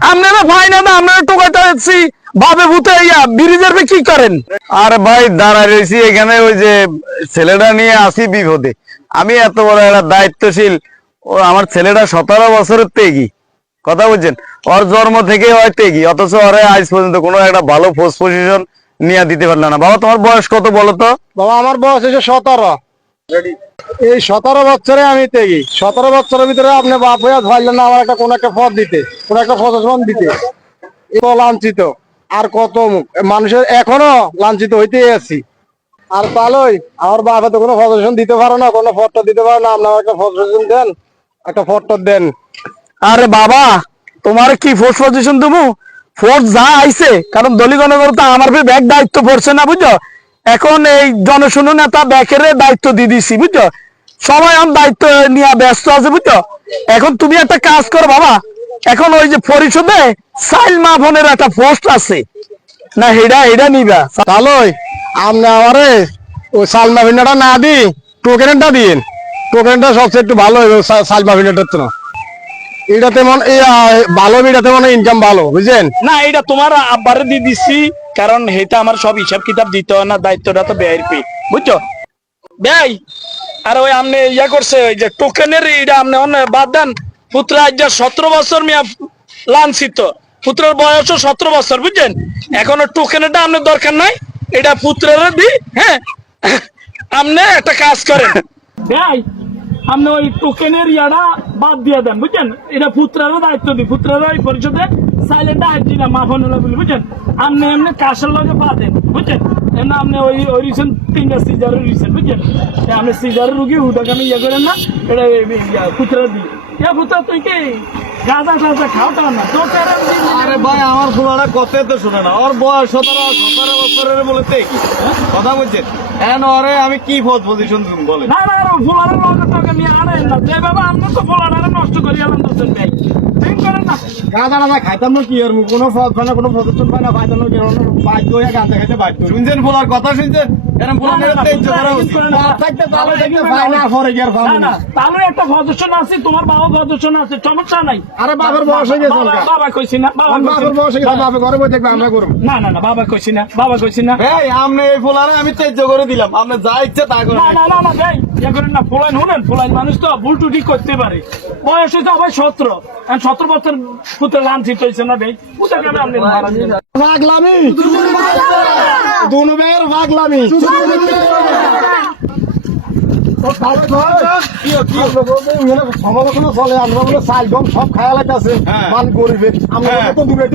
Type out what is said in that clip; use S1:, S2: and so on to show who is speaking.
S1: আপনারা ভাই না না আপনারা টোকাইতে যাচ্ছি বাবে ভূতে ইয়া ব্রিজের কি করেন?
S2: আর ভাই দাঁড়ায় রয়েছি এখানে ওই যে ছেলেটা নিয়ে আসি বিপদে। আমি এত বড় একটা দায়িত্বশীল। ও আমার ছেলেটা সতেরো বছরের তেগি কথা বলছেন? ওর জন্ম থেকে হয় তেগি অথচ ওরে আজ পর্যন্ত কোনো একটা ভালো পোস্ট পজিশন নিয়ে দিতে পারল না। বাবা তোমার বয়স কত বলো তো?
S3: বাবা আমার বয়স হচ্ছে সতেরো। এই সতেরো বছরে আমি তেগি সতেরো বছরের ভিতরে আপনি বাপ হইয়া ধরলেন না আমার একটা কোন একটা পদ দিতে কোন একটা প্রশাসন দিতে। লাঞ্ছিত। আর কত মানুষের এখনও লাঞ্ছিত হইতে আছি। আর তাহলেই আমার বাপে তো কোনো প্রশাসন দিতে পারো না কোনো ফটো দিতে পারো না। আপনার একটা প্রশাসন দেন একটা ফটো দেন।
S1: আরে বাবা তোমার কি ফোর্স পজিশন দেবো? ফোর্স যা আইছে কারণ দলীগণের তো আমার ব্যাগ দায়িত্ব পড়ছে না বুঝছ? এখন এই জনশুনো নেতা ব্যাকের দায়িত্ব দিয়ে দিছি, বুঝছ? সবাই আমার দায়িত্ব নিয়ে ব্যস্ত আছে, বুঝছ? এখন তুমি একটা কাজ করো, বাবা। এখন ওই যে পরিষদে সাইল মাভনের একটা পোস্ট আছে। না, হেডা হেডা নিবা।
S3: তাহলেই আপনি আমারে ওই সালমা ভিন্ডাটা না দি টোকেনটা দিন টোকেনটা সবচেয়ে একটু ভালো সা- সালমা ভিন্ডাটার তো এটাতে মনে এই ভালো এটাতে মনে ইনকাম ভালো বুঝছেন?
S1: না এটা তোমার আব্বারে দিয়ে দিচ্ছি কারণ এটা আমার সব হিসাব কিতাব দিতে হয় না দায়িত্বটা তো ব্যয়ের পে বুঝছ? ব্যয়! আর ওই আপনি ইয়া করছে ওই যে টোকেনের এটা আপনি অন্য বাদ দেন পুত্র আজ সতেরো বছর মিয়া লাঞ্ছিত পুত্রের বয়সও সতেরো বছর বুঝছেন? এখন টোকেনেরটা আপনার দরকার নাই এটা পুত্রের দি হ্যাঁ? আপনি একটা কাজ করেন। ব্যয়! আপনি ওই টোকেনের ইয়াটা বাদ দিয়ে দেন, বুঝছেন? এটা পুত্রারও দায়িত্ব দিই পুত্রেরও এই পরিষদে সাইলেন্ট আইছি না মাফন হলো বলে, বুঝছেন? আপনি এমনি কাশের লগে বাদেন বুঝছেন? এমনি আপনি ওই ওই রিসেন তিনটা সিজারের রিসেন বুঝছেন? আপনি সিজারের রুগী, ওটাকে আমি ইয়ে করেন না, এটা পুত্রের দিই এ পুত্র তুই কি? গাঁদা টাজা খাওটা না তোর
S2: আরে ভাই আমার ফুলাটা কত তো শুনে না। ওর বয়স সতেরো সতেরো বছরের বলে তেগি কথা বলছেন? হ্যাঁ ওরে আমি কি পোস্ট পজিশন তুমি বলে
S1: না না না ফুলারের লগে তোকে নিয়ে আনেন না। যেভাবে আপনি তো ফুলারে নষ্ট করি আনেন ভাই। না
S3: গাঁদা খাইতাম না কি আর? কোনো ফল পায় না কোনো প্রদর্শন পায় না পাইতাম না কেন বাধ্য হয়ে গাঁদা খাইতে বাধ্য।
S2: শুনছেন ফুলার কথা শুনছেন?
S3: পাই
S1: তোমার বাবা প্রদর্শন আছে সমস্যা নাই।
S3: আরে বাবার বয়স হয়ে গেছে
S1: বাবা- কইছি না বাবা
S3: আমার বাবার বয়স হয়ে গেছে বাপে ঘরে বসে থাকবে আমরা করব
S1: না না না বাবা কইছি না বাবা কইছি না।
S2: এই আপনি এই ফুলারে আমি তেজ করে দিলাম আপনি যা ইচ্ছে তা করে
S1: না না না না ভাই ইয়ে করেন না ফোলাইন শুনেন ফোলাইন মানুষ তো ভুল টুটি করতে পারে। বয়স হয়েছে আবার সতেরো। সতেরো বছর পুত্র লাঞ্ছিত হয়েছে না ভাই? পুত্র কেন আপনি
S3: দুনো ভাইয়ের পাগলামি সমালোচনা চলে আমরা বলে চাল সব খায়া লাগতেছে
S2: হ্যাঁ।
S3: মান গরিবে আমরা
S2: হ্যাঁ।
S3: কত দূরে